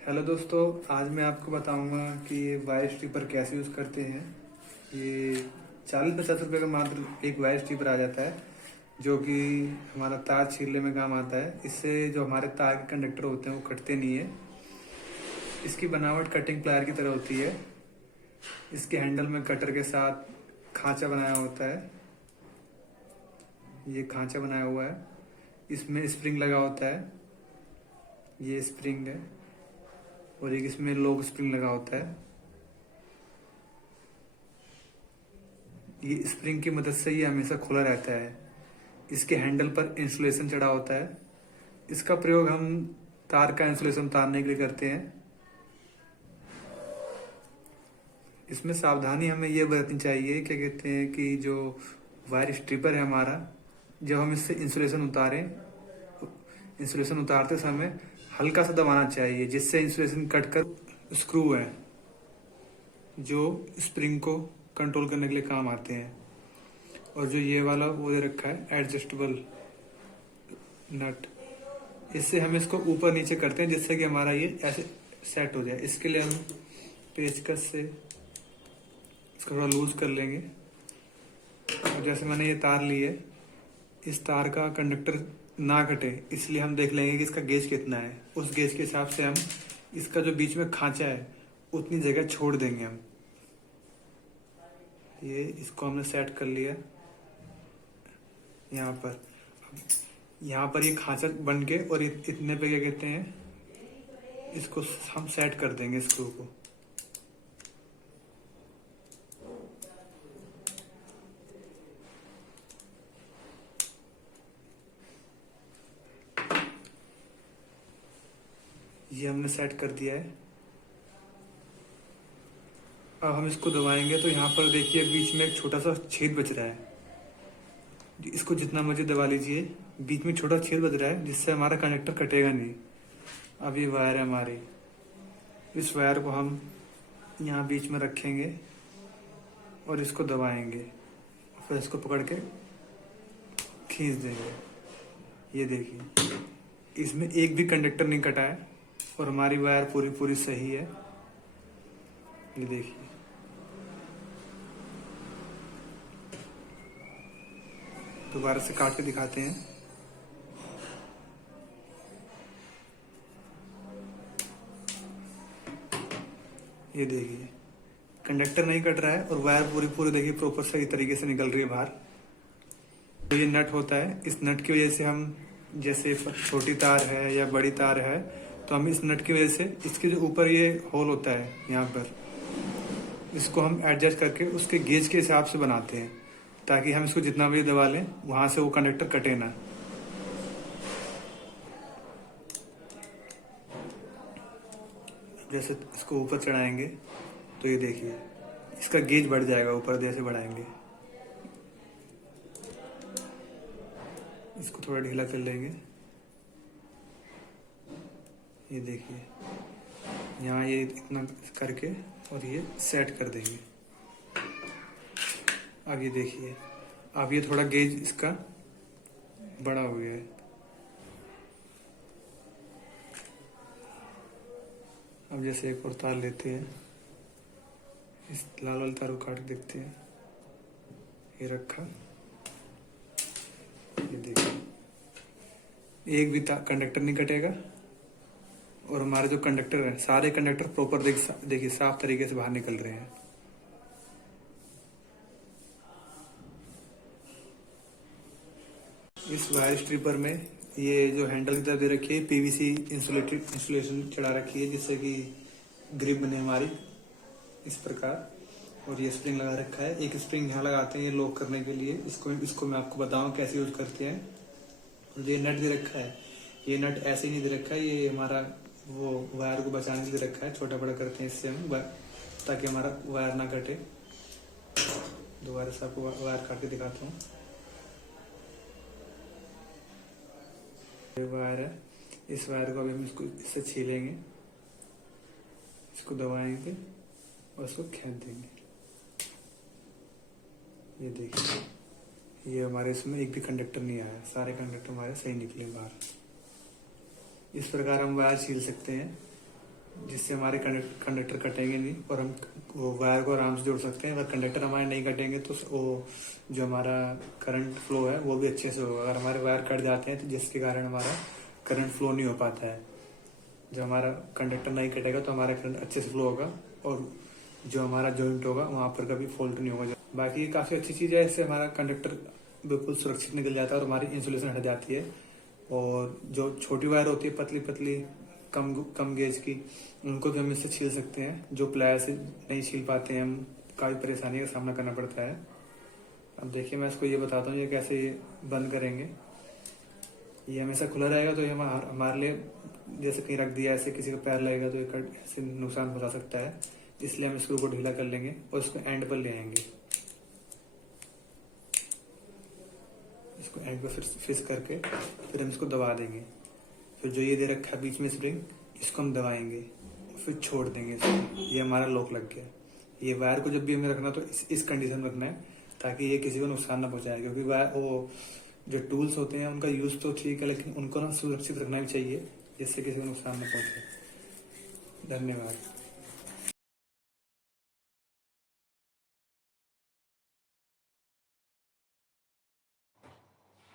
Hello दोस्तों, आज मैं आपको बताऊंगा कि ये वायर स्ट्रिपर कैसे यूज़ करते हैं। ये 40-50 रुपये का मात्र एक वायर स्ट्रिपर आ जाता है, जो कि हमारा तार छीलने में काम आता है। इससे जो हमारे तार के कंडक्टर होते हैं वो कटते नहीं है। इसकी बनावट कटिंग प्लायर की तरह होती है। इसके हैंडल में कटर के साथ खांचा बनाया होता है। ये खांचा बनाया हुआ है, इसमें स्प्रिंग लगा होता है। ये स्प्रिंग है और एक इसमें लोग स्प्रिंग लगा होता है। ये स्प्रिंग की मदद से ये हमेशा खुला रहता है। इसके हैंडल पर इंसुलेशन चढ़ा होता है। इसका प्रयोग हम तार का इंसुलेशन उतारने के लिए करते हैं। इसमें सावधानी हमें ये बरतनी चाहिए, क्या कहते हैं कि जो वायर स्ट्रिपर है हमारा, जब हम इससे इंसुलेशन उतारें, इंसुलेशन उतारते समय हल्का सा दबाना चाहिए, जिससे इंसुलेशन कटकर स्क्रू है जो स्प्रिंग को कंट्रोल करने के लिए काम आते हैं। और जो ये वाला वो दे रखा है एडजस्टेबल नट, इससे हम इसको ऊपर नीचे करते हैं जिससे कि हमारा ये ऐसे सेट हो जाए। इसके लिए हम पेचकस से इसको थोड़ा लूज कर लेंगे। और जैसे मैंने ये तार ली है, इस तार का कंडक्टर ना कटे, इसलिए हम देख लेंगे कि इसका गेज कितना है। उस गेज के हिसाब से हम इसका जो बीच में खांचा है उतनी जगह छोड़ देंगे हम। ये इसको हमने सेट कर लिया यहाँ पर। यहाँ पर ये खांचा बन के और इतने पे क्या कहते हैं, इसको हम सेट कर देंगे स्क्रू को। ये हमने सेट कर दिया है। अब हम इसको दबाएंगे तो यहाँ पर देखिए बीच में एक छोटा सा छेद बच रहा है। इसको जितना मर्जी दबा लीजिए, बीच में छोटा छेद बच रहा है जिससे हमारा कनेक्टर कटेगा नहीं। अब ये वायर है हमारी, इस वायर को हम यहाँ बीच में रखेंगे और इसको दबाएंगे, फिर इसको पकड़ के खींच देंगे। ये देखिए, इसमें एक भी कंडक्टर नहीं कटा है और हमारी वायर पूरी पूरी सही है। ये देखिए, दोबारा से काट के दिखाते हैं। ये देखिए, कंडक्टर नहीं कट रहा है और वायर पूरी पूरी देखिए प्रॉपर सही तरीके से निकल रही है बाहर। तो ये नट होता है, इस नट की वजह से हम, जैसे छोटी तार है या बड़ी तार है, तो हम इस नट की वजह से इसके जो ऊपर ये होल होता है यहाँ पर, इसको हम एडजस्ट करके उसके गेज के हिसाब से बनाते हैं, ताकि हम इसको जितना भी दबा लें वहां से वो कंडक्टर कटे ना। जैसे इसको ऊपर चढ़ाएंगे तो ये देखिए इसका गेज बढ़ जाएगा ऊपर, जैसे बढ़ाएंगे। इसको थोड़ा ढीला कर लेंगे। ये देखिए, यहाँ ये इतना करके और ये सेट कर देंगे। अब ये देखिए, अब ये थोड़ा गेज इसका बड़ा हो गया है। अब जैसे एक और तार लेते हैं, इस लाल वाले तार को काट के देखते हैं। ये रखा, ये देखिए एक भी कंडक्टर नहीं कटेगा और हमारे जो कंडक्टर है, सारे कंडक्टर प्रॉपर देखिए साफ तरीके से बाहर निकल रहे हैं। इस वायर स्ट्रिपर में ये जो हैंडल की तरफ दे रखी है, पीवीसी इंसुलेशन चढ़ा रखी है, जिससे कि ग्रिप बने हमारी इस प्रकार। और ये स्प्रिंग लगा रखा है, एक स्प्रिंग यहाँ लगाते हैं ये लॉक करने के लिए। इसको मैं आपको बताऊं कैसे यूज करते हैं। और ये नट दे रखा है, ये नट ऐसे ही नहीं दे रखा है, ये हमारा वो वायर को बचाने के लिए रखा है। छोटा बड़ा करते हैं इससे हम, ताकि हमारा वायर ना कटे। दोबारा से आपको वायर काट के दिखाता हूँ। ये वायर है, इस वायर को अभी हम इससे छीलेंगे, इसको दबाएंगे और इसको खींच देंगे। ये देखिए, ये हमारे इसमें एक भी कंडक्टर नहीं आया, सारे कंडक्टर हमारे सही निकले बाहर। इस प्रकार हम वायर छील सकते हैं, जिससे हमारे कंडक्टर कटेंगे नहीं और हम वो वायर को आराम से जोड़ सकते हैं। अगर कंडक्टर हमारे नहीं कटेंगे तो वो जो हमारा करंट फ्लो है वो भी अच्छे से होगा। अगर हमारे वायर कट जाते हैं तो जिसके कारण हमारा करंट फ्लो नहीं हो पाता है। जब हमारा कंडक्टर नहीं कटेगा तो हमारा करंट अच्छे से फ्लो होगा और जो हमारा जॉइंट होगा वहां पर कभी फॉल्ट नहीं होगा। बाकी ये काफ़ी अच्छी चीज़ है, इससे हमारा कंडक्टर बिल्कुल सुरक्षित निकल जाता है और हमारी इंसुलेशन हट जाती है। और जो छोटी वायर होती है पतली पतली कम कम गेज की, उनको भी हम इससे छील सकते हैं। जो प्लायर से नहीं छील पाते हैं हम, काफ़ी परेशानी का सामना करना पड़ता है। अब देखिए मैं इसको ये बताता हूँ ये कैसे ये बंद करेंगे। ये हमेशा खुला रहेगा तो ये हमारे लिए, जैसे कहीं रख दिया ऐसे किसी का पैर लगेगा तो इससे नुकसान पहुंचा सकता है। इसलिए हम स्क्रू को ढीला कर लेंगे और इसको एंड पर ले आएंगे। इसको एंड पर फिक्स करके फिर हम इसको दबा देंगे। फिर जो ये दे रखा है बीच में स्प्रिंग, इसको हम दबाएंगे फिर छोड़ देंगे इसको। ये हमारा लॉक लग गया। ये वायर को जब भी हमें रखना तो इस कंडीशन में रखना है ताकि ये किसी को नुकसान ना पहुंचाए। क्योंकि वायर वो जो टूल्स होते हैं उनका यूज तो ठीक है, लेकिन उनको ना सुरक्षित रखना भी चाहिए जिससे किसी को नुकसान ना पहुंचे। धन्यवाद।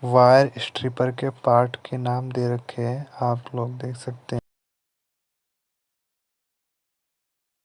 वायर स्ट्रिपर के पार्ट के नाम दे रखे हैं, आप लोग देख सकते हैं।